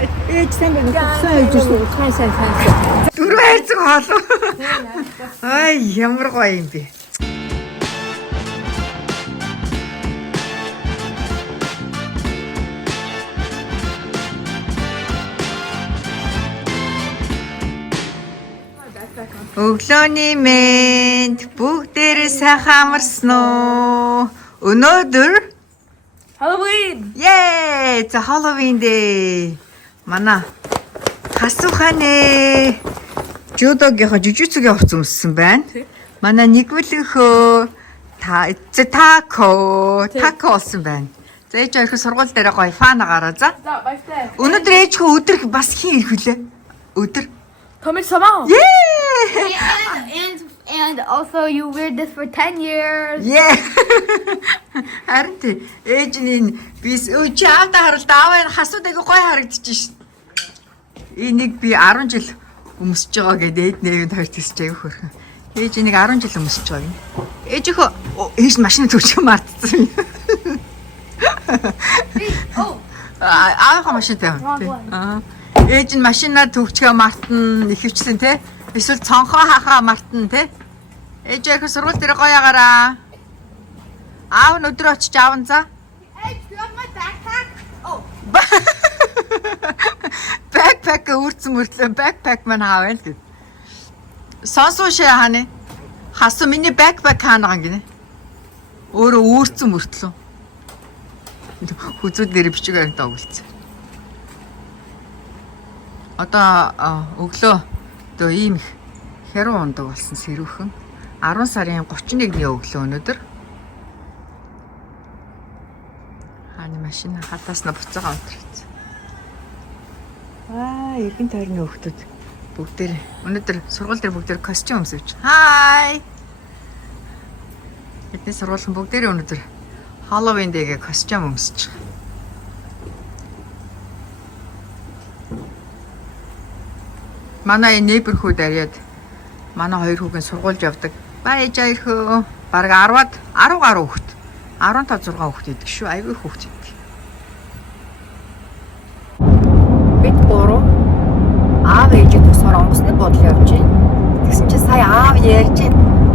Ээж сайн байна. Сайн ээж шүү. Сайн. Дөрөв хайрцаг хоолоо. Ай ямар гоё юм бэ. Өглөөний мэнд бүгдээрээ сайхан амарсан уу? Өнөөдөр Halloween. Yay! It's a Halloween day. Манай хасууханы жудогийнхоо жижигцгийн хувц өмссөн байна. Манай нэгвэлэнхөө тако болсон байна. За ээж хоёр сургууль дээр гоё фан агараа за. Өнөөдөр ээж хөө өдөр бас хин ирэх үлээ. Өдөр. Tommy Sama. Yeah! And also you wear this for 10 years. Yeah. Харин тий ээж нь бис чи аавда харалт аав энэ хасуудаг гоё харагдчих шин. Энийг би 10 жил өмсөж байгаа гэдэг ээд нэрийн хоёр төсчээ хөрхөн. Ээж энийг 10 жил өмсөж байгаа юм. Ээж ээж машин төгсгөө мартсан. Аавынхаа машин тавь. Ээж нь машинаа төгсгөө мартна ихэвчлэн тий. Эсвэл цонхоо хахаа мартна тий. Ээж яг сургууль дээр гоё агараа. Аав нь өдөр очиж аавн за. Hey, do you have my backpack? Oh. Backpack үрцэн backpack маань хаавал гэв. Сонсоош хааны. Хасуу миний backpack хаана гинэ. Өөрөө үрцэн мөртлөө. Хүзүүд дээр бичиг баримтаа өгүүлсэн. Одоо өглөө одоо ийм их хэрүү ундаг болсон сэрүүхэн 10 сарын 31-ний өглөө өнөөдөр хааны машин хатааснаа буцаага унтрчихсан. Эргэн тойрны хүүхдүүд бүгдээр өнөөдөр сургууль дээр бүгдээр костюм өмсөж. Хай. Бидний сургуулийн бүгдээр өнөөдөр Halloween дэгээ костюм өмсөж. Манай neighborhood ариад манай хоёр хүүхэн сургуульд явдаг. Баа ээж хоёр хөө бараг 10 гаруй хүүхэд. 15 6 хүүхэд идэг шүү. Аягүй хүүхэд идэг. Бид гурав аав ээжийг тусгаар онгоцны бодол явж байна. Тэгсэн чинь сая аав ярьж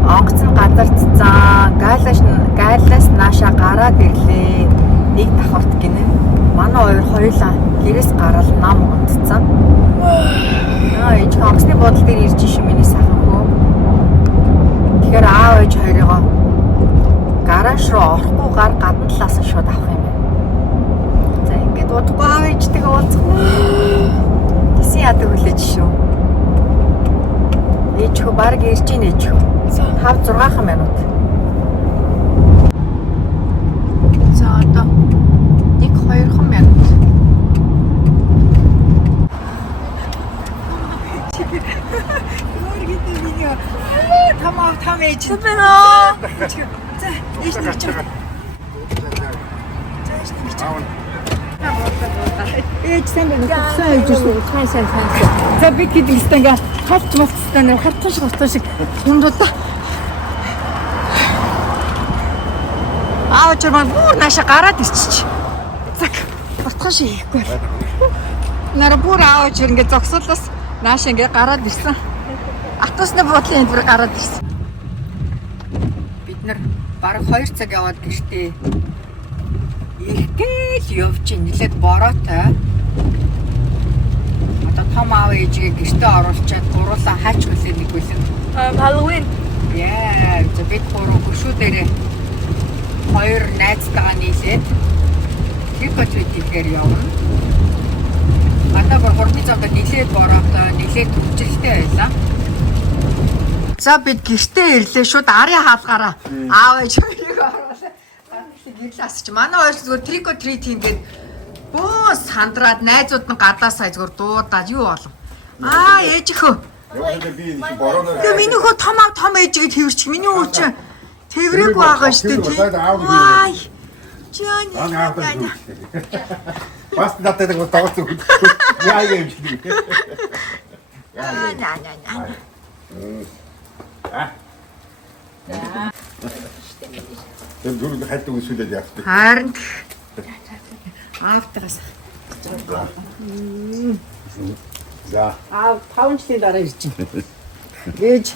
онгоц нь газарцсан. Гайлаас нааша гараад ирлээ. Нэг давхарт гинэ. Манай хоёулаа гэрээс гараад нам унтцсан. Ээж онгоцны бодол дээр ирж шин миний сайхан хөө. Тэгэхээр аав ээж хоёроо гараж руу орохгүйгээр гадна талаас нь шууд авах юм байна. За ингээд удахгүй аав ээжтэйгээ уулзах нь. Тэсэн яадаг хүлээж шүү. Ээж хөө баг ирж ийн ээж хөө. 5-6 минут. За одоо 1-2 минут. Там ээж. Супер. За ээж нэг ч. Ээж сайн байна. Сайн ээж шүү. Сайн. За би гэдэгтэй ингээ хавч мовцтой нэр хатан шиг тундуудаа. Аав чамаа бүр нааша гараад ирчих. Зак. Бутхан шиг хийхгүй. Нара бүр аав чир ингээ зогсоолоос нааша ингээ гараад ирсэн. Автобусны буудлын энэ бүр гараад ирсэн. Бид нар бараг 2 цаг яваад гэртээ ирэхгээл явж нэлээд бороотой. Одоо том аав ээжигээ гэртээ оруулчаад гуруулаа хаач хөлөө нэг үлэн. Halloween. Яа, бид гурав хөшөө дээрээ хоёр найзтайгаа нийлээд трикотвитээр явна. Одоо гурвны завд нэлээд бороотой, нэлээд төвчлөлтэй байлаа. За бид гэртээ ирлээ шууд арын хаалгаараа аав ээж хоёрыг оруулаа. Гэрлээс чи манай хоёр зүгээр трико трит хийгээд бөө сандраад найзууд нь гадаасаа зүгээр дуудаад юу болов. Ээж хөө. Гэ миний хөө том ээжигээ тэрч миний хөө чи тэрэг байгаа штэ тий. Вай. Жаани. Бас надад нэг тагц үг. Яа юм чи. Аа. Тэр зүрх хайдаг үсүүлээд яах вэ? Харин аавтайгаас. За. Аав 5 жилийн дараа ирж байна.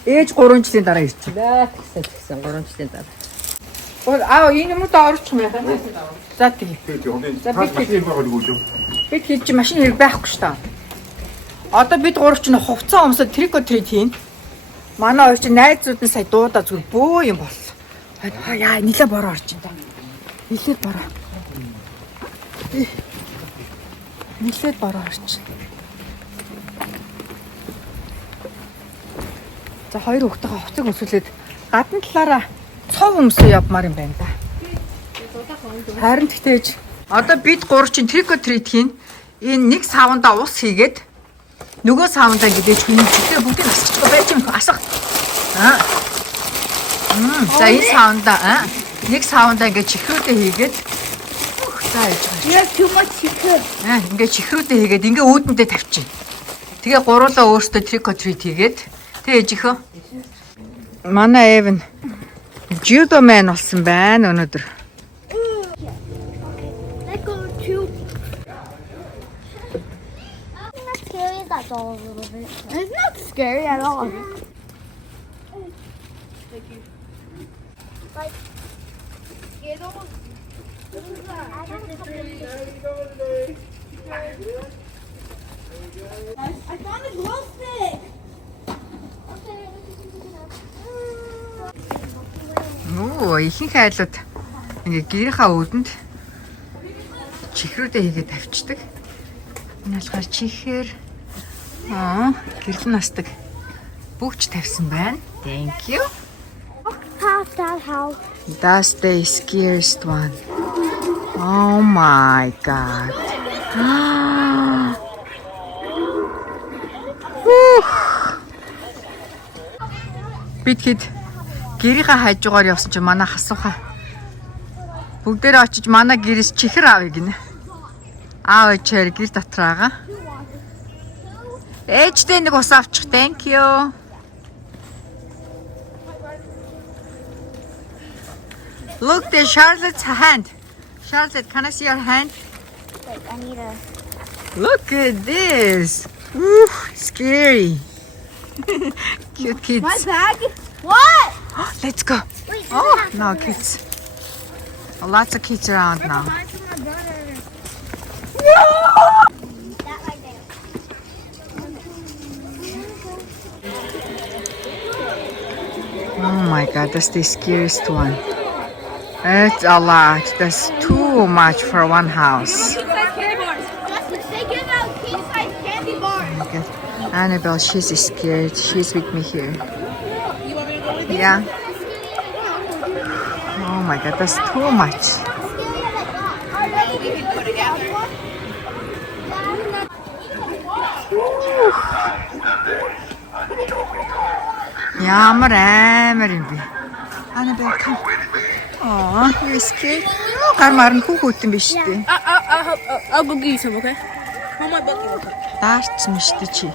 Ээж 3 жилийн дараа ирж байна. Тэгсэн 3 жилийн дараа. Аав энэ юм уу да орчих юм яа. За тийм. За би хийх. Бид хийж чи машин хэрэг байхгүй шүү дээ. Одоо бид гурав чинь хувцас өмсөд трико трит хийн. Манай хоёр чинь найзууд нь сая дуудаа зүгээр бөө юм боллоо. Яа нилээ бороо орж ин даа. Нилээд бороо. Нилээд бороо орж. За хоёр хүүхдийн хувцсыг өсвөлээд гадна талаараа цов өмсөө явмаар юм байна да. Харин тэгтээж одоо бид гурав чинь трико трит хийн. Энэ нэг саванда ус хийгээд нөгөө саванда гэдэж хүний чигээр бүгдийг асчихдаг байж юм асах. За энэ саванда нэг саванда ингээд чихрүүдээ хийгээд за яж байгаа. You have too much chicken. Ингээд чихрүүдээ хийгээд ингээ өөдөндөө тавьчих. Тэгээ гуруулаа өөртөө трико трит хийгээд тэгээ ээжихөө. Манай Эвен judo man болсон байна өнөөдөр. Let's go to. It's not scary, that's all a little bit. It's not scary at all. Like, I found a glow stick. Нөө ихэнх айлууд ингээ гэрийнхаа өөдөнд чихрүүдээ хийгээд тавьчихдаг. Энэ болохоор чихээр гэрэл настаг бүгч тавьсан байна. Thank you. Past that house. That's the scariest one. Oh my god. Бид хэд гэрийнхаа хажуугаар явсан чинь манай хасууха. Бүгдээрээ очиж манай гэрээс чихэр авъя гинэ. Аав ээжээр гэр дотор байгаа. Ээжтэй нэг ус авчих. Thank you. Look, there's Charlotte's hand. Charlotte, can I see your hand? Wait, I need a. Look at this. Ooh, scary. Cute kids. My bag? What? Let's go. Wait, Oh, no kids. Lots of kids around now. mine's for my brother. That right there. Oh my god, that's the scariest one. It's a lot. That's too much for one house. They give out king-size candy bars. Look at Annabelle, she's scared. She's with me here. Yeah. Oh my god, that's too much. Ямар амар юм бэ? Annabelle, come. Oh, you're scared? Гар марн хүүхүүдэн биш үү? I'll go get you some, okay? Hold my bucket real quick. Даарч юм шүү дээ чи.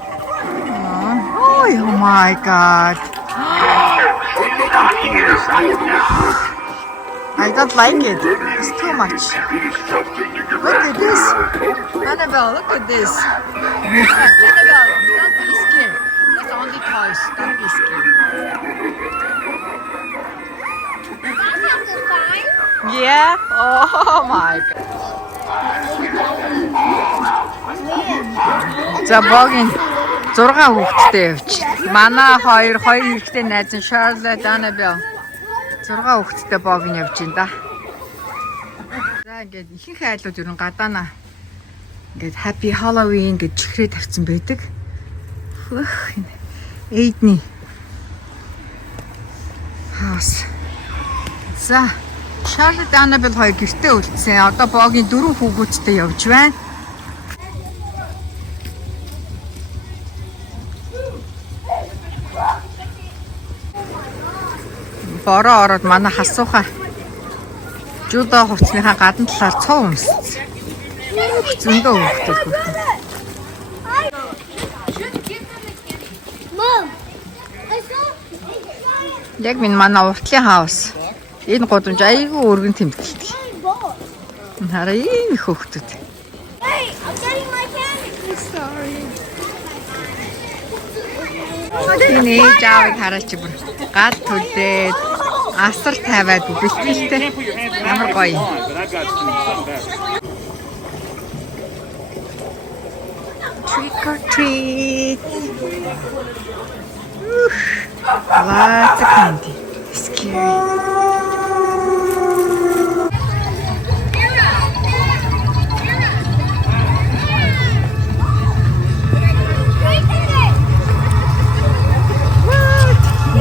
Oh my god. I don't like it. It's too much. Look at this. Annabelle, look at this. Annabelle, don't be scared. That's only toys. Don't be scared. Yeah? Oh my god. За богийн 6 хүүхэдтэй явж. Манай хоёр хэрэгтэй найз нь Charlotte, Annabelle. 6 хүүхэдтэй богийн явж ин да. За ингээд ихэнх айлууд ер нь гадаана ингээд Happy Halloween гэж чихрээ тавьсан байдаг. Эйдний хаус. За Charlotte, Annabelle хоёр гэртээ үлдсэн. Одоо богийн 4 хүүхэдтэй явж байна. Бороо ороод манай хасууха жудо хувцсныхаа гадна талаар цов өмссөн. Зөндөө хөвгтэй хөрхөн. Mom, Яг минь манай уртлын хаус. Энэ гудамж айгүй өргөн тэмдэлтэй. Хараа ийм их хөвгтүүд. Hey, I'm getting my candy. Sorry. Тийм ээж аавыг хараач бүр гад төлээд асар тавиад бэлтгэлтэй ямар гоё. Trick or treat. Lots of candy. Scary.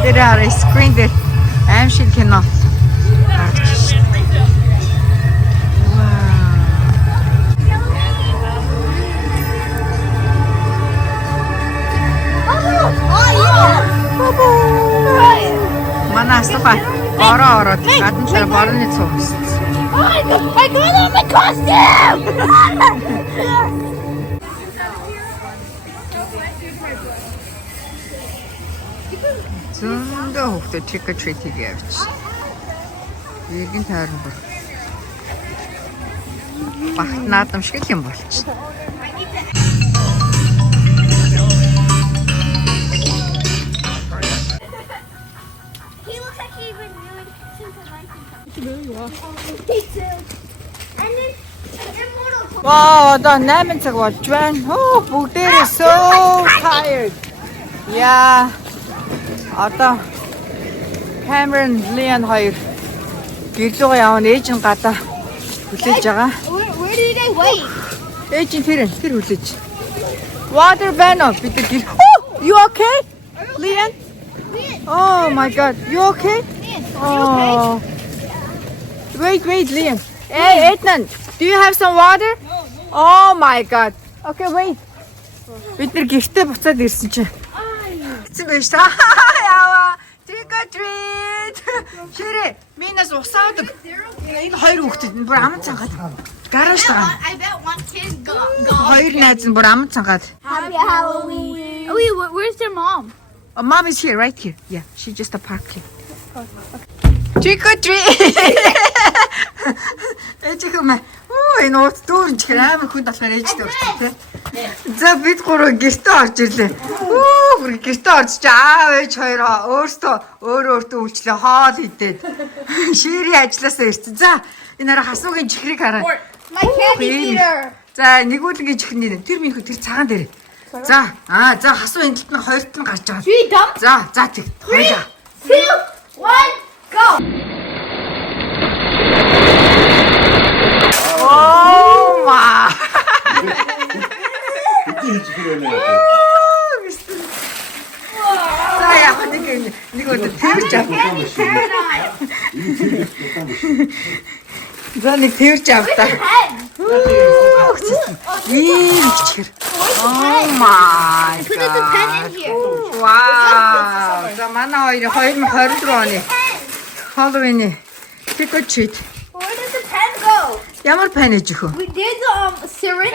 Тэр арай скрин дээр аим шиг кино гарч шээ. Манаас тухай ороод гадна цаа борны цугс. I got on my costume! Зөндөө хөвгтөө trick or treat хийгээвч. Иргэн тойрон бүр багт наадамшиг юм болч. He looks like he's been doing since the 19th. Me too. And then Immortal. Ваа, одоо 8 цаг болж байна. Хөө бүгдээрээ so tired. Яа. Одоо Cameron, Leon хоёр гэрлүүгээ явна. Ээж нь гадаа хүлээж байгаа. Where do you guys wait? Ээж нь тэр хүлээж. Water байна уу? Бид гэр. Oh, you okay? Leon? Oh my god. You okay? Oh. Wait, Leon. Hey, Ethan, do you have some water? Oh my god. Okay, wait. Бид нар гэртээ буцаад ирсэн чинь. Хэцүү байж та. Яава. Trick or treat. Ширээ, минаас усаадаг. Энэ хоёр хүүхэд бүр ам цангаад гараж байгаа. I bet one kid gone. Хоёр найз нь бүр ам цангаад. Happy Halloween. Oh, wait, where's their mom? Mom is here, right here. Yeah, she just parked here. Trick or treat. Эцэгмээ. Оо, энэ уут дүүрэн чихэр амар хүн болохоор ээжтэй болчих тий. За бид гурав гэртээ орж ирлээ. Оо, бүр гэртээ орж чи аав ээж хоёроо өөртөө үйлчлээ хоол идээд. Шири ажилласаа ирсэн. За, энэ хараа хасуугийн чихрийг хараа. My candy theater. За, нэгүүлгийн чихний нэ. Тэр минь тэр цагаан дээр. За, за хасуу энэ талд нь хоёрт нь гарч байгаа. Three dump. За тэг. Хоёлаа. 2, 1, go. Oh my. За яг нэг өдөр тэрч авах. За нэг тэрч авах. Ийм чихэр. Oh my Put the pen in god. here. Wow. За манай 2024 оны Halloween trick or treat. Where did the pen go? Ямар пань ээж өгөө? We did the syringe.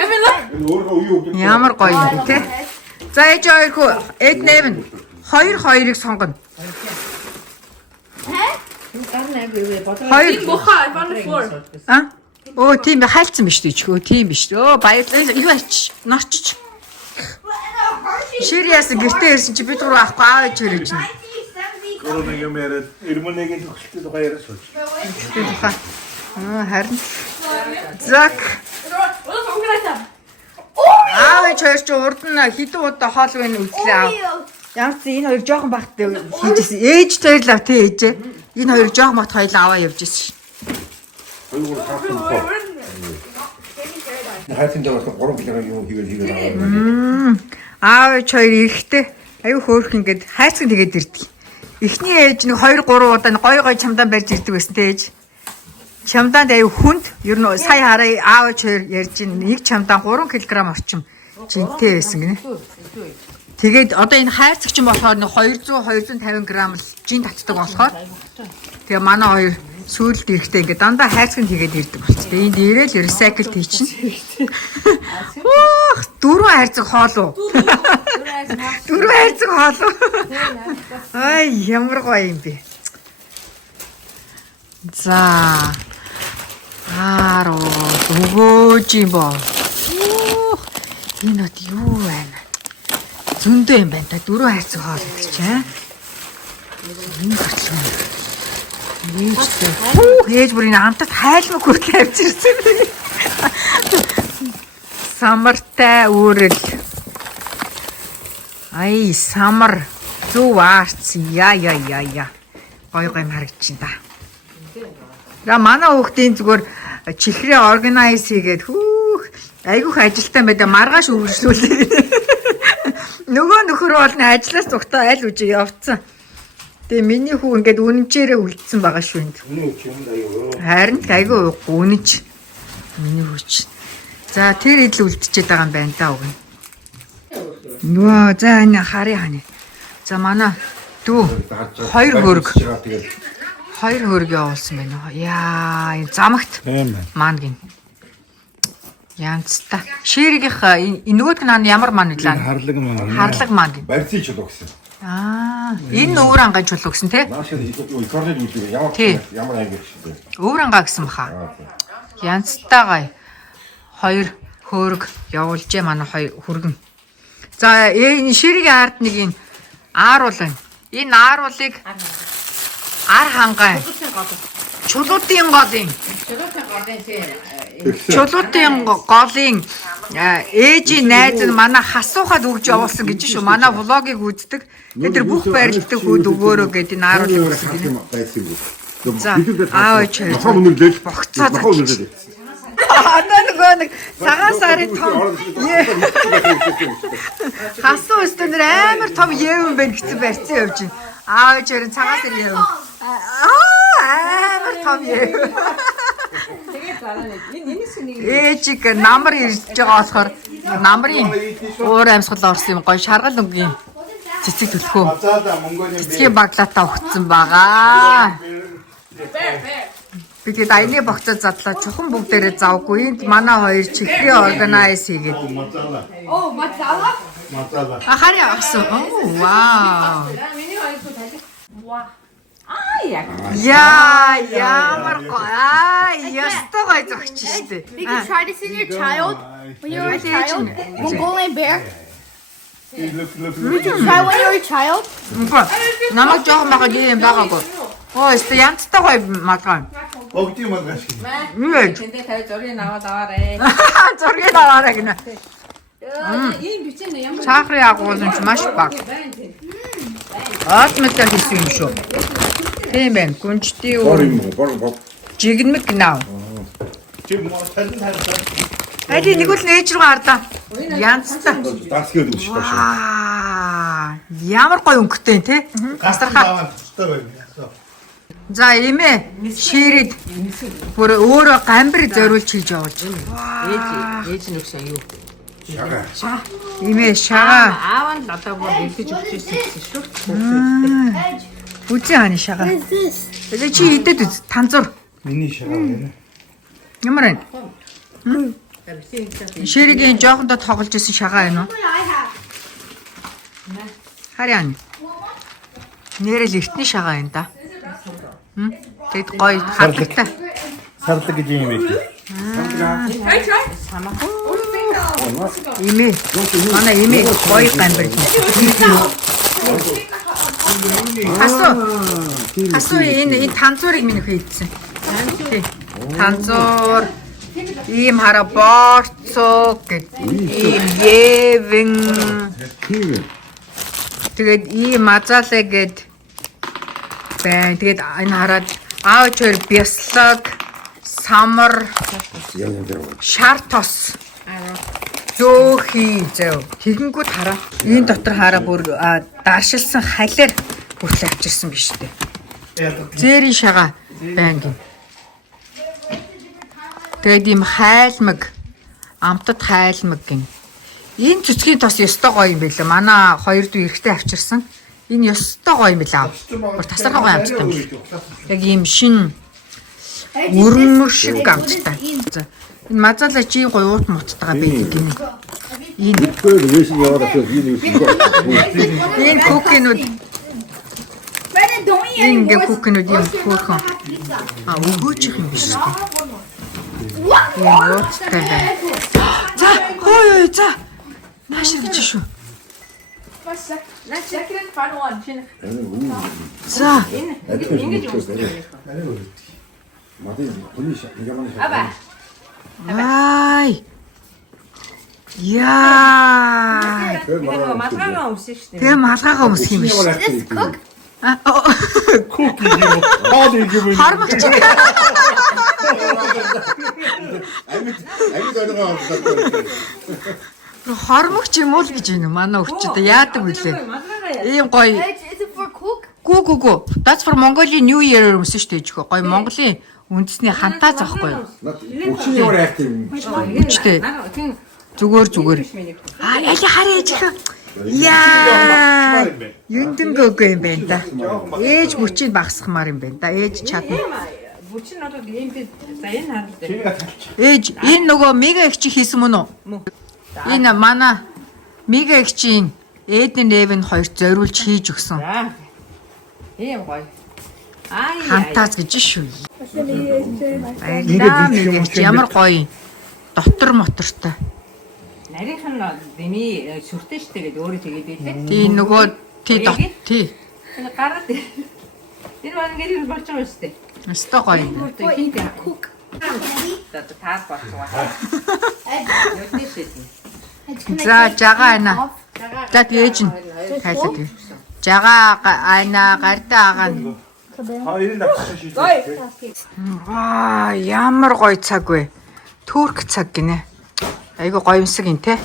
Ямар гоё юм те. За ээж хоёр хөө эд нэвэн 2-2-ыг сонгоно. Хоёр Mocha, I found the floor. а? Оо тийм хайлтсан биш үү чөө тийм биш. Оо баярлалаа. Юу ач? Норчиж. Шириас гэртээ ирсэн чи бид гурав авахгүй аав ээж хөрөж байна. Корона юмэрэ ирмэнэгийн төгсөлтөд байгаа яриа сууж. Харин. Зак. Аав ээж хоёр чи урд нь хідэн удаа Halloween үзлээ аав. Ямц энэ хоёр жоохон багт хийжсэн. Ээж тойлоо тий ээжээ. Энэ хоёр жоохон багт хоёлаа аваа явж ирсэн. Хоёул хаасан боо. Хайтан дээр 3 кг юм хийгээл аваа. Аав ээж хоёр ирэхтэй аюу хөөрх ингээд хайцсан тэгээд ирдэг. Эхний ээж нэг 2-3 удаа гой чамдаан барьж ирдэг байсан те ээж. Чамдаанд аюу хүнд ер нь сая хараа аав ээж хоёр ярьж нэг чамдаан 3 кг орчим жинтэй байсан гинэ. Тэгээд одоо энэ хайрцагч юм болохоор 200-250 г л жин татдаг болохоор тэгээ манай хоёр сүүлд ирэхтэй ингээд дандаа хайрцаг нь тэгээд ирдэг болчих. Тэгээд энд ирээл recycle хийчихнэ. Оо, 4 хайрцаг хоолоо. 4 хайрцаг хоолоо. Ай, ямар гоё юм бэ. За. Аароо, өгөөж юм боо. Энэ от юу байна? зөндөө юм байна та. 4 хайрцаг хоол гэдэг чинь. Энэ гарчлаа. Ээж бүрийн амтад хайлмаг хүртэл авчирсан. Самартай үүрэл. Ай, самар зүв аарц. Яа. Гой юм харагдчихна та. За манай хүүхдийн зүгээр чихрээ органайз хийгээд айгүйх ажилтаа мэдээ маргааш үргэлжлүүлээ. Нөгөө нөхөр бол ажлаас зүгтээ аль үжи явцсан. Тэгээ миний хүү ингээд үнэнчээрээ үлдсэн байгаа шүү энд. Харин айгүй үнэнч. Миний хүүч. За тэр идэл үлдчихэд байгаа юм байна да үг. Нөө за энэ харъя хань. За манай дүү 2 хөрг. 2 хөрг явуулсан байна. Яа, энэ замагт. Маань гин. Янцтай. Ширгийнх нөгөөд нь ямар маань нэлээ. Харлаг маань гин. Барьцын чулуу гэсэн. Энэ өөр ангаа чулуу гэсэн тий? Ямар анги гэсэн. Өөр ангаа гэсэн баха. Янцтай гай. 2 хөрг явуулжээ манай 2 хөргөн. За энэ ширгийн ард нэг энэ ааруул байна. Энэ ааруулыг ар хангай. Чулуутын голын. Чулуутын голын ээжийн найз нь манай хасуухад өгж явуулсан гэж шүү. Манай влогийг үздэг. Тэр бүх байрладаг хүүд өгөөрөө гэдэг энэ ааруулыг өгсөн гинэ. За аавч богцоо заа. Одоо нэг цагаан сарын том хасуу өстөнөр амар том яв юм байна гэсэн барьцсан явж байна. Аавч харин цагаан сарын яв. Амар том яв. Тэгээд дараа нэг ээжиг намар ирж байгаа болохоор намрын уур амьсгал орсон юм гоё шаргал өнгөний цэцэг төлхөө. Цэцгийн баглаатаа өгцөн байгаа. Тэгээд аяны богцоо задлаа чухан бүгдээрээ завгүй. Энд манай 2 чихрээ органайз хийгээд. Oh, masala? Масала. Хараа авсан. Вау. Яа, ямар гоё. Ястаа гоё зогч штэ. You can try this in your child. When you were a child. Mongolian bear. Did you try when you were a child? Намайг жоохон байгаад юм байгаагүй. Оо, өстө янцтай гоё маган. Огти магаш. 근데 잘 저리 나와다와래. Зургийг аваарай гинэ. 이 미친네 ямар Цаахрын агуулсан ч маш бага. Атмтай хийсэн юм шүү. Тийм байна. Гүнжтийн өөр жигнэмэг гинав. Айди нэг үл нээж рүү хардаа. Янцтай. Дас гээд үсч бааш. Ямар гоё өнгөтэй те. Гасархаа. За эмээ ширэд бүр өөрөө гамбар зориулж хийж явуулж. ээж нүгсэн юу? Шага. Эмээ шага. 아완 나다 뭐 이렇게 죽지 싶어. Үзээ хааны шага. Тэгээ чи идэд үз танзуур. Миний шага байна. Ямар байна? Ширэгийн жоохондоо тоглож исэн шага байна уу? Харьяа. Нэрэл эртний шага байна да. Тэгэд гоё хатлагтай. Сарлаг гэж юм байх. Имээ. Манай имээ гоё гамбар. Хасуу энэ танзуурыг минь хийдсэн. Танзуур ийм хараа борцоо гэдэг. Ийм евэн. Тэгээд ийм мазалаа гэдэг. Бай. Тэгээд энэ хараад аавчор бяслаг, самар, шар тос. Зөөхий зав. Тэгэнгүүт хараа. Энэ дотор хараа бүр даршилсан халиар хүртэл авчирсан биш үү? Зээрийн шага байна. Тэгээд ийм хайлмаг, амтад хайлмаг гин. Энэ цэцгийн тос ёстой гоё юм байлаа. Манай 2 дүү эрэхтэй авчирсан. Энэ ёстой гоё юм билаа. Бүр тасархай гоё амттай юм. Яг ийм шин өрнөр шиг амттай. За энэ мазала чи гоё уут муттайгаа байдаг гинэ. Энэ энэ кукинууд. Энэ кукинууд юм хөөхөн. Өгөөч юм биш үү? Ууттай байна. За хөөе за. Наашир гэж шүү. Let's check it fun one. Шинэ. За. Ингэж үүсгэж. Мадын хүний ягааны Аба. Ай. Яа. Тэгээ малгайгаа өмсөн шүү дээ. Тэгээ малгайгаа өмсөх юм биш. Cookie юм. Хоол юм. Хармагч. Амьд оргоо. Хормогч юм уу л гэж байна. Манай өвчтөд яадаг вүлээ. Ийм гоё. Is it for cook? Гү. That's for Mongolian New Year өмсөн шүү дээ жихөө. Гоё Монголын үндэсний хантаа захгүй юу? Өчний өөр яах юм. Өчтэй. Тийм. Зүгээр. Яли хараа жихөө. Яа. Юндэнгөөгүй юм байна да. Ээж бүчийг багсахмаар юм байна да. Ээж чадна. Бүч нь одоо ийм би за энэ харалтай. Ээж энэ нөгөө мега ихчи хийсэн мөн үү? Энэ манай мега ихчийн Эдэн Эвен хоёр зориулж хийж өгсөн. За. Ийм гоё. Хантаас гэж шүү. Баярлалаа мега ихч ямар гоё. Дотор мотортой. Нарийнх нь дими сүртэй штэ гэдэг өөрөө тэгээд байлээ. Тий нөгөө тий. Энэ гараад. Энэ маань гэрэл болж байгаа штэ. Өстой гоё. Хинт cook. Тат болцоо. За жагаа айна. За ээж нь тайлаа тий. Жагаа айна гартаа агаа нь. Хоёрын давсан шийдээ. Аа ямар гоё цаг вэ. Турк цаг гинэ. Айгу гоё юмсаг ин те.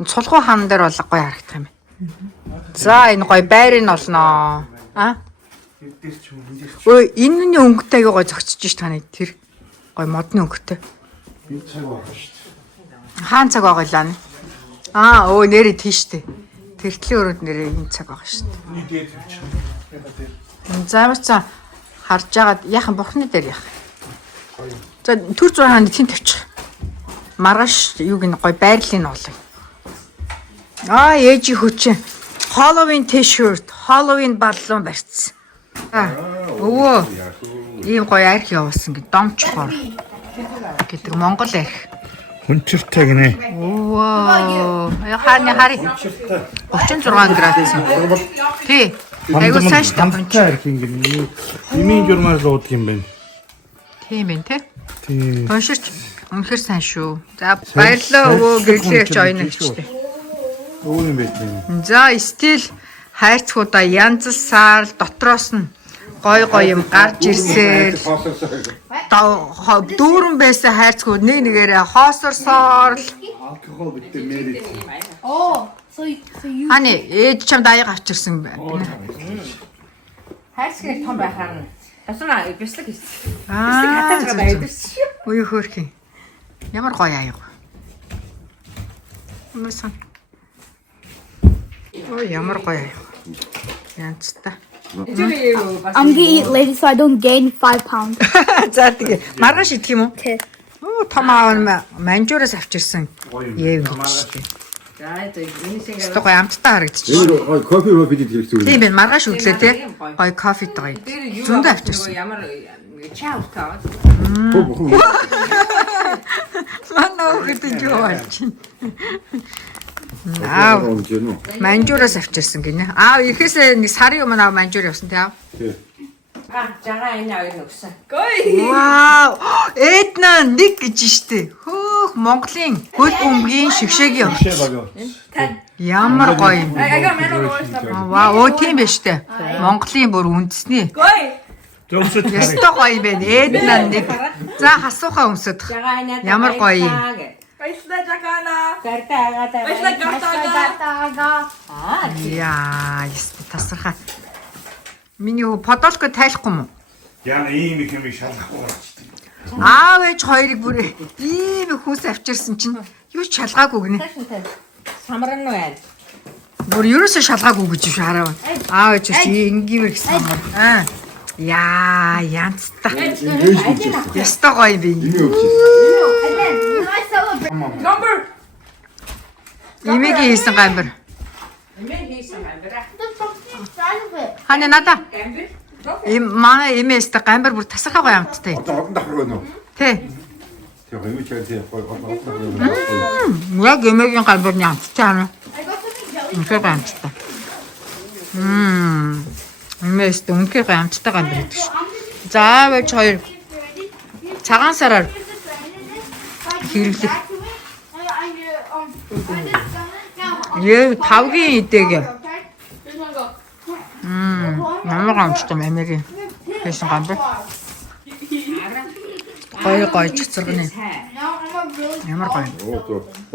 Цулгуу хаан дээр бол гоё харагдах юм. За энэ гоё байрыг нь олноо. Өө энэний өнгөтэй айгу гоё зөгчөж ш таны тэр гоё модны өнгөтэй. Би цаг байгаа шүү дээ. Хаан цаг байгаа лаа. Өө нэрээ тийштэй. Тэртлийн өрөөнд нэрээ энэ цаг байгаа шүү дээ. Миний дээд тавьчих. За харж агаад яхан бурхны дээр яах. За төр 6-ны тэн тавьчих. Маргааш юуг нь гоё байрлалын олъё. Ээжи хүчин. Halloween t-shirt, Halloween баллон барьцсан. Өвөө. Ийм гоё арх явуулсан гэ домчхоор. Гэдэг Монгол арх. Хүнчиртэй гинэ. Өвөө. Хааны хари. 36 градус. Тий. Айгуу сайн шүү дээ. Хамттай арх ингэнэ. Имийн журмаар л уудаг юм байна. Тийм ээ тий. Тий. Унширч үнэхээр сайн шүү. За баярлалаа өвөө гэрлээ явж ойно гэжтэй. Өөр юм байна. За стил хайрцгуудаа янзлсаар дотроос нь гой юм гарч ирсээр дүүрэн байсан хайрцгууд нэгээрээ хоосорсоор л Алкогол битээ мэрит. Oh, so you. хани ээж чамд аяга авчирсан байна. хайрцаг том байхаар нь. Тасна бяцлаг хийсэн. Аа Баярсан. үе хөөрхий. Ямар гоё аяга. Мөсөн. Ой ямар гоё аяга. Янцтай. I'm gonna eat later so I don't gain 5 pounds. За тэгээ маргааш идэх юм уу? Okay. Оо том аав нь манжуураас авчирсан. Яв гэж. За энэ шиг Өстой гоё амттай харагдчих. Энэ кофе пидий хэрэгцүү. Тийм байна. Маргааш өглөө те гоё кофетэй гоё. Зөндөө авчирсан. ямар чав таа. Манай хүүхэд юу болж байна? Манжуураас авчирсан гинэ. Ихэхээс нэг сарын өмнө манжуур явсан те. Жагаа энэ авир нүгсэн. Вау! Эдна нэг гэж штэ. Хөөх Монголын хөл бөмбөгийн шигшээгийн ямар гоё юм. Вау, тийм биш штэ. Монголын бүр үндэсний. Ястай гоё юм байна. Эдна нэг. За хасуухаа өмсөд. Ямар гоё юм. Баярлалаа жагана. Гартаа Яа, ястай тасархаа. Миний подолко тайлахгүй юм уу? Яна ийм их юм шалгахгүй болчихсон. Аав ээж хоёрыг бүр ийм их хүнс авчирсан чинь юу ч шалгаагүй гинэ. самран байна. Бүр ерөөсөө шалгаагүй гэж биш хараа. Аав ээж чи ингээмэр гэсэн юм. Яа, янцтай. Ястай гоё юм би. Number. Имэгийн хийсэн гамбар. Эмээ хийсэн амбира. Хана надаа. Амбир. Манай имээстэй гамбар бүр тасархаа гоё амттай. Одоо одон давхар байна уу? Тэ. Тэгээ юм чи тий Яг имэгийн гамбар нь амттай аа. I got something jelly. Үнэхээр амттай. Эмээс үнэхээр гоё амттайгаа амьдардаг ш. За байж хоёр цагаан сараар хэрэглэх. Яа тавгийн идэг. Ямар амттай мэмэгийн хийсэн гам бэ? Гоё цэцэргэн. Ямар гоё.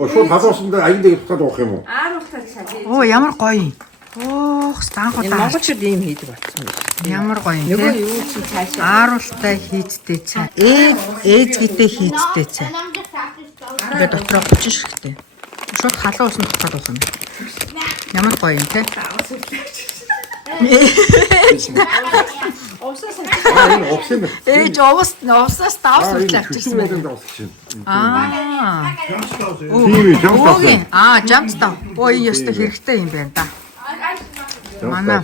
шууд хасаасандаа аяндаа тутаад авах юм уу? Ааруултаа цаа. Оо ямар гоё. Оох станхууд аа. Монголчууд ийм хийдэг болсон. Ямар гоё юм Нөгөө те. юу чи цаашаа. Ааруултай хийдтэй цаа. Ээжгийтэй хийдтэй цаа. Тэгээд дотроо 30 ширхтэй. Шууд халуун усан тутаад авах юм. Ямар гоё юм те. Энэ опшн. Ээж овсоос давс хүртэл авчихсан байх. Аа. Тийм жамтаа. Оогийн. Жамтаа. Оо энэ ёстой хэрэгтэй юм байна да. Манай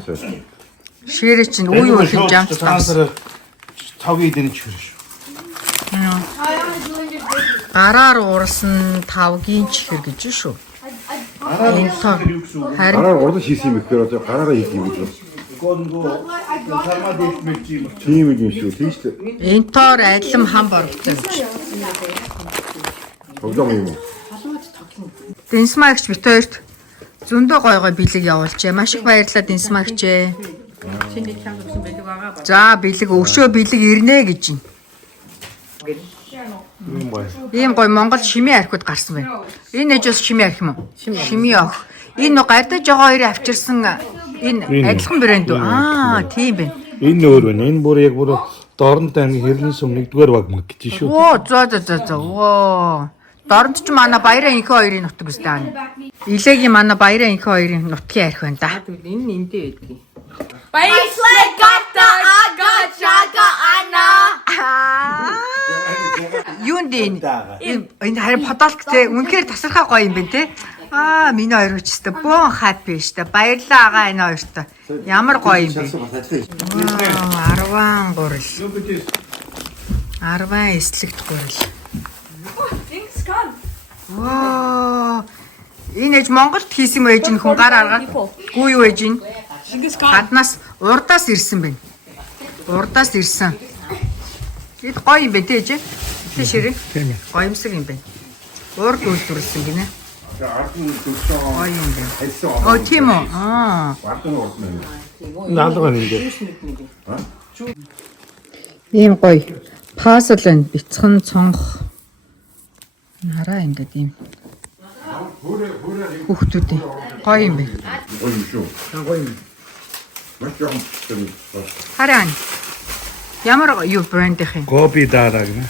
ширээ чинь үе үе хин жамтаа. Тавгийн дэн чихэр шүү. Гараар уурсан тавгийн чихэр гэж шүү. Энэ тоо харин Гараар урд хийсэн юм ихээр одоо гараараа хийх юм гэж. Гонго сарма дэвмэж юм. Тийм юм шүү. Тийм шүү. энэ тоор алим хам боргоцсон. Тоглоом юм уу? Дэнсмагч бит хоёрт зөндөө гой бэлэг явуулчээ. Маш их баярлалаа Дэнсмагчээ. Шинэ чанга гэсэн бэлэг байгаа ба. За бэлэг өшөө бэлэг ирнэ гэж юм. Ийм гой Монгол шимээ архиуд гарсан байна. Энэ ээж бас шимээ архи юм уу? Шимээ ах. Энэ нөө гардаж байгаа хоёрыг авчирсан энэ адилхан брэнд үү? Тийм байна. Энэ өөр байна. Энэ бүр яг бүр Дорнтой аймгийн Хэрлэн сум 1-р баг мэг гэж шүү. Оо за. Оо. Дорнт ч манай Баяраа инхэ хоёрын нутаг үстэй аа. Илээгийн манай Баяраа инхэ хоёрын нутгийн архи байна да. Энэ эндээ байдгийг. Юунд энэ харин подолк те үнэхээр тасархаа гоё юм байна те. Миний хоёр ч өстө бөөн хаппи штэ. Баярлаа агаа энэ хоёрт. Ямар гоё юм бэ. 10 гурил. 10 эслэгт гурил. Воо. Энэ ээж Монголд хийсэн юм ээж нь хүн гар аргаад. Гүү юу ээж нь? Гаднаас урдаас ирсэн байна. Урдаас ирсэн. Эд гоё юм бэ те ээж? Тэ ширээ. Тийм ээ. Гоёмсог юм байна. Урд үйлдвэрлэсэн гинэ. Ард нь төгсөө. Гоё юм байна. Хэлсэн. Оо тийм үү? Ард нь урд нь. Наалга нэ. Ийм гоё. Пазл байна. Бяцхан цонх. Хараа ингээд ийм. Хүүхдүүд гоё юм байна. Гоё юм шүү. Гоё юм. Маш юм. Хараа. Ямар юу брэнд их юм? Копи дараа гэнэ.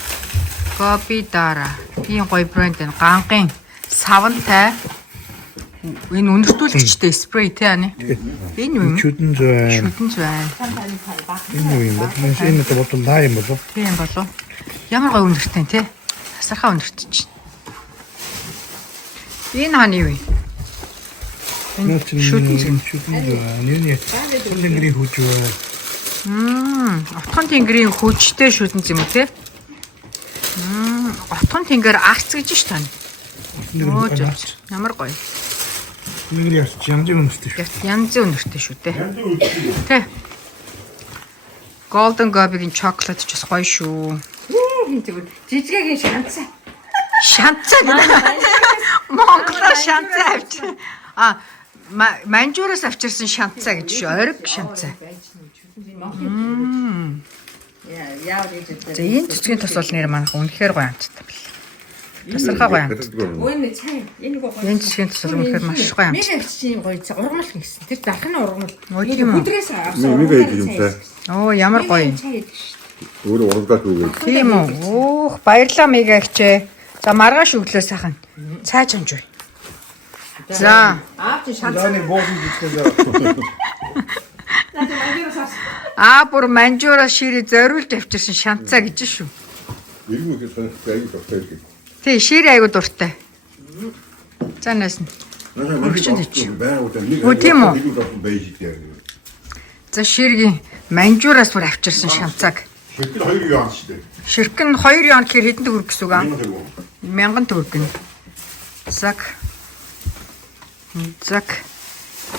Копи дара. Тийм гоё брэнд энэ гангийн савантай. Энэ үнэртүүлэгчтэй спрей те ани. Энэ юу юм? Чүдэн зөө. Шүдэн звайн. Энэ юу юм бэ? Энэ тэ ботон даа юм болов. Тийм болов. Ямар гоё үнэртэй те. Тасархаа үнэртэй чинь. Энэ хань юу вэ? Шүдэн звайн. Чүдэн зөө. Нүний. Тэнгэрийн хүчөө. Отхон тэнгэрийн хүчтэй шүдэн юм те. Отхон тэнгэр арц гэж шүү дээ. Ямар гоё. Тэнгэр яарч янз үнэтэй шүү. Янз үнэртэй шүү дээ. Тэ. Golden Gobi-гийн chocolate ч бас гоё шүү. Жижигэгийн шанцаа. Шанцаа гэдэг. Монголоор шанцаа авчир. Манжуураас авчирсан шанцаа гэж шүү. Ориг шанцаа. За энэ цэцгийн тус бол нэр манайх үнэхээр гоё амттай байна. Тасархаа гоё амттай. Өөний цай. Энэ гоо гоё. Энэ цэцгийн тус бол үнэхээр маш гоё амттай. Мэг чинь гоё цай ургамал гэсэн. Тэр дархны ургамал. Тийм үү? Өдрөөс авсан. Нэг ээж юм цай. Оо ямар гоё юм. Цай идэх шүү. Өөрөө уралдаад үгүй. Тийм үү? Өөх баярлаа мэгэгчээ. За маргааш өглөө сайхан цай чамж бай. За. Чи шанцаа. Дааны боосон гिचгээ. Бүр манжуураас ширээ зориулж авчирсан шанцаа гэж шүү. Ирмүү гэж санагдаж байна. Тий, ширээ айгуу дуртай. За наасна. Өгчөнд чи. Өө, тийм үү? За ширгийн манжуураас бүр авчирсан шанцааг. Ширкэн 2 яан шүү дээ. Ширкэн 2 яан гэхээр хэдэн төгрөг гэсэн үг аа? 1000 төгрөг гэнэ. Зак.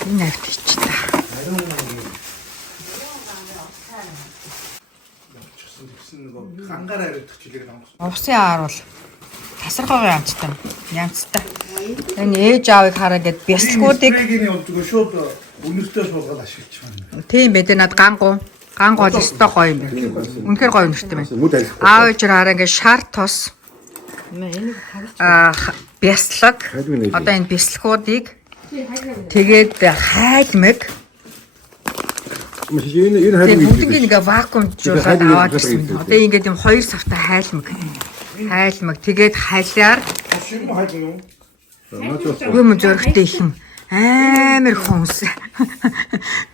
Энэ авт чи та. Увсын аар бол тасархайгаа ямцтай. Ямцтай. Энэ ээж аавыг хараа гэд бясалгуудыг шууд үнэртэй суулгаад ашиглаж байна. тийм байдаг над гангу. Гангу бол өстой гоё юм байна. Үнэхээр гоё үнэртэй байна. Аав ээж хараа ингээд шар тос бяслаг одоо энэ бясалгуудыг тэгээд хайлмаг Энэ бүгдийг ингээ вакуумжуулаад аваад ирсэн. Одоо ингээд юм 2 савтай хайлмаг. Хайлмаг тэгээд халиар юм зөрөгтэй их юм. Амар хүмүүс.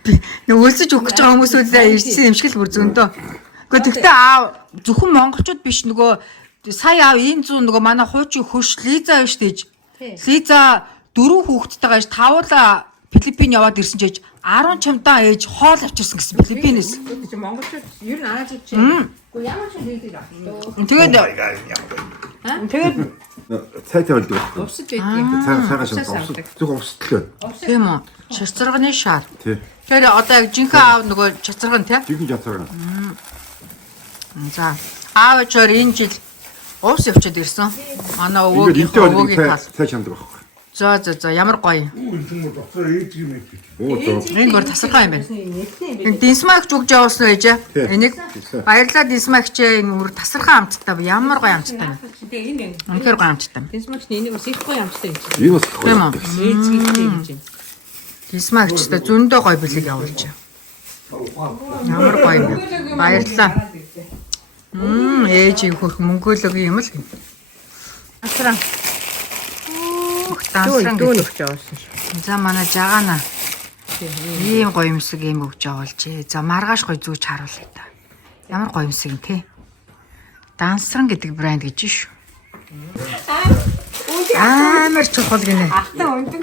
Би нөгөөсөж өгч байгаа хүмүүсүүдээ ирсэн юм шиг л бүр зөндөө. Гэхдээ тэгтээ аав зөвхөн монголчууд биш нөгөө сая аав энэ зүүн нөгөө манай хуучин хөш Лиза биш тийж. Лиза 4 хүүхэдтэйгээ 5 Филиппин яваад ирсэн чиж 10 чамдаа ээж хоол авчирсан гэсэн Филиппинээс. монголчууд ер нь араад чи. Гэхдээ ямар ч хэлээд авах. Тэгээд цайтай болдог. Увсад байдгийг. Цаагаа шууд зөв увсдаг. тийм үү. Чацарганы шар. Тий. Тэгэхээр одоо яг жинхэнэ аав нөгөө чацарган тий. Жигэн жацарга. За аав ээжээр энэ жил уус явчаад ирсэн. Манай өвөөгийн тал. Цай чамдаг байхгүй. За ямар гоё. Энэ доктор ээж юм ээ. Энэ бүр тасархай юм байна. Энэ динсмагч өгж явуулсан байж. Энийг баярлалаа динсмагчээ энэ бүр тасархай амттай ямар гоё амттай. Тэгээ энэ Үнэхээр гоё амттай. динсмагчны энийг бас их гоё амттай юм чи. Энэ бас гоё. Тийм үү. Ээжгийтэй гэж юм. Динсмагчтай зөндөө гоё бүлэг явуулж. Ямар гоё юм бэ. Баярлалаа. Ээж хөрх мөнгөлөгийн юм л. Асраа. Дансран өгч явуулсан шүү. За манай жагаана. Ийм гоё юмсэг юм өгч явуулж. За маргааш гоё зүүж харуулъя та. Ямар гоё юмсэг юм те. Дансран гэдэг брэнд гэж шүү. Амар чухал гинэ. Ахтаа ундаг.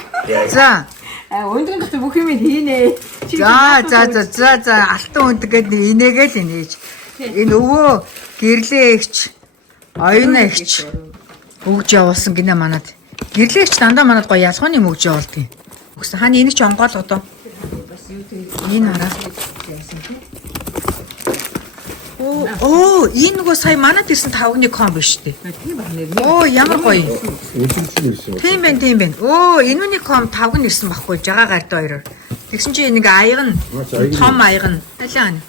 За. Ундаг гэдэг бүх юм хийнэ. За алтан ундаг гэдэг инээгээл инээж. Энэ өвөө гэрлээгч оюуна ихч өгж явуулсан гинэ манад. Гэрлээгч дандаа манад гоё ялгооны мөгж явуулдаг. Өгсөн хаана энийг ч онгоол одоо. Энэ хараа. Оо энэ нөгөө сая манад ирсэн 5-ны ком биш үү? Оо ямар гоё. Тийм байна. Оо энүүний ком 5 нь ирсэн байхгүй жагаа гард хоёроор. Тэгсэн чи нэг аягн том аягн. Талиан.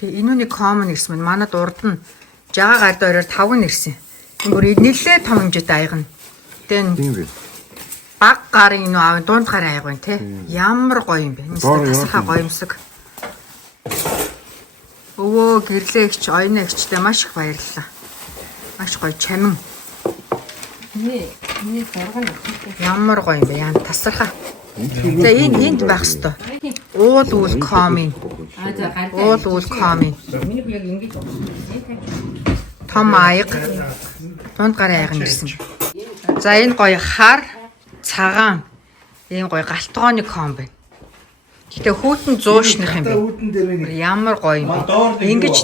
Тэг энүүний ком нь ирсэн байна. Манад урд нь жагаа гард хоёроор 5 нь ирсэн. Энэ бүр нэлээд том хэмжээтэй аягн. Тэн баг гарын нөө аав дунд гарын аяг байна те. Ямар гоё юм бэ. Энэ тасархай гоё юмсаг. Өвөө гэрлээгч оюуна ихчтэй маш их баярлалаа. Маш гоё чамин. Эний зураг нь Ямар гоё юм бэ. Яа тасархай. За энд байх хэвээр. Уул комын. за гард. Уул комын. Миний яг ингэж Том аяг. Дунд гарын аяг нэрсэн. За энэ гоё хар цагаан. Энэ гоё галтгооны ком байна. Гэтэ хүүтэн 100 шнах юм байна. Үүдэн дээр нэг Ямар гоё юм бэ. Ингэж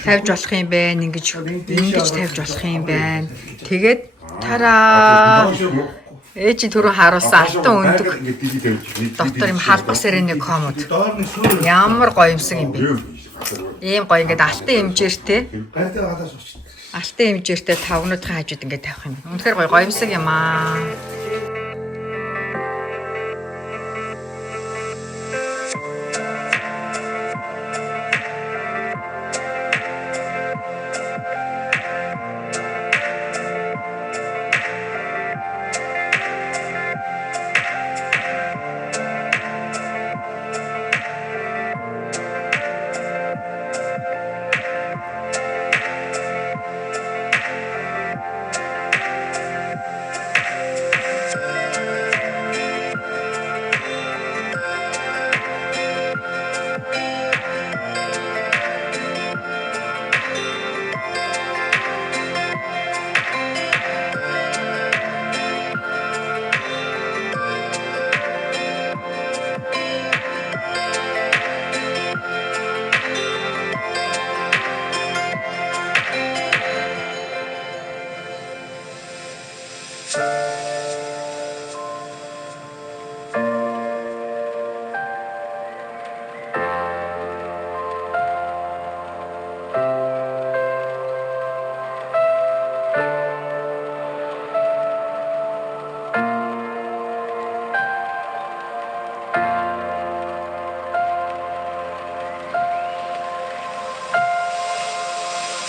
тавьж болох юм байна. Ингэж тавьж болох юм байна. Тэгээд тараа. Ээжи түрүү харуулсан алтан өндөг. Дотор юм халбас эрэний комод. Ямар гоё юмсаг юм бэ. Ийм гоё ингээд алтан хэмжээртэй. гайтай гадаас очив. Алтан хэмжээртэй тавнуудын хажууд ингээд тавих юм. Үнэхээр гоё юмсаг юм аа.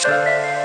Bye.